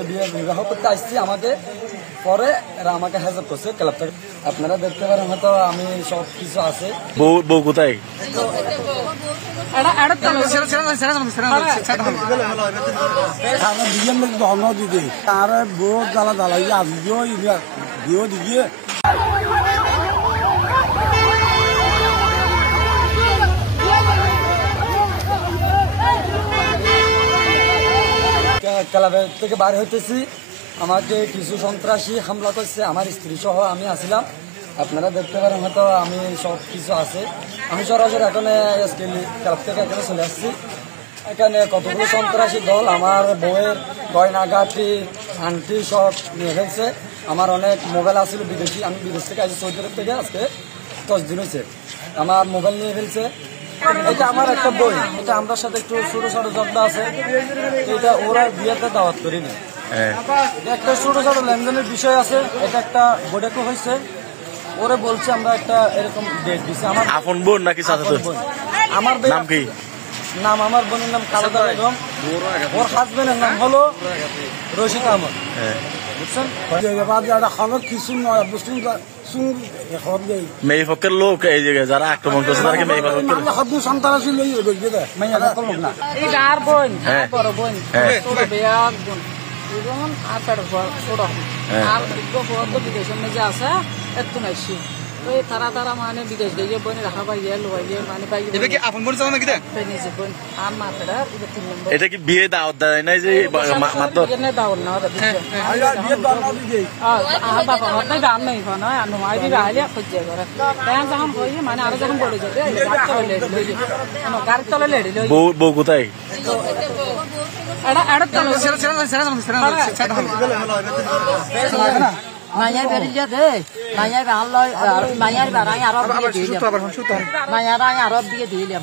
আজকে বিবাহ করতে আসছি আমাকে, পরে এরা আমাকে হেল্প করছে ক্লাব থেকে। আপনারা দেখতে পারেন হয়তো আমি সব কিছু আছে। বউ কোথায়? তার বউ জ্বালা জ্বালাই আজকেও বিয়ে দিয়ে ক্লাবের থেকে বার হইতেছি, আমাকে কিছু সন্ত্রাসী হামলা করছে, আমার স্ত্রী সহ আমি আসছিলাম। আপনারা দেখতে পারেন হয়তো আমি সব কিছু আছে। আমি সরাসরি এখানে ক্লাব থেকে এখানে চলে আসছি। এখানে কতগুলো সন্ত্রাসী দল আমার বউয়ের গয়নাগাটি আংটি সব নিয়ে ফেলছে। আমার অনেক মোবাইল আসছিল বিদেশি, আমি বিদেশ থেকে আসছি, সৌদি আরব থেকে আজকে 10 দিন হয়েছে। আমার মোবাইল নিয়ে ফেলছে। এটা আমার একটা বই, এটা আমার সাথে একটু ছোট ছোট ঝগড়া আছে, এটা ওরা বিয়েতে দাওয়াত করিনি। একটা ছোট ছোট লেনদেনের বিষয় আছে, এটা একটা বৈঠকও হয়েছে। ওরে বলছে আমরা একটা এরকম ডেট দিছি। আমার আপন বোন নাকি চাচাতো? আমার নাম কি? নাম আমার বোনের নাম খালেদা বেগম, ওর হাজবেন্ডের নাম হলো রশিদ আহমদ। বুঝছেন, কিছু নয় বুঝছেন। মেয়ে পক্ষের লোক এই জায়গায় যারা আক্রমণ করছে তাদেরকে মেয়ে পক্ষের সন্ত্রাসী আর বোন বড় বোন বেয়ার বোন আর বিদেশের মধ্যে আছে একটু নাইছি তারা তারা মানে বিদেশ দিয়ে বনে রাখা পাইয়ে লোয়াইয়ে মানে এটা কি বিয়ে দাওয়াত দেয় নাই যে মাত্র দাওয়াত না বাবা হতে দাম নেই নয় নয় দিবে আইলে খুঁজে করে যখন হই মানে আরো যখন বড় যাবে গাড়ি তলে লেডি বউ কোথায়? মায়ার বেরিয়ে দে মায়ার ভাল মায়ার বেড়াই আরব মায়ার আরব দিয়ে দিলাম।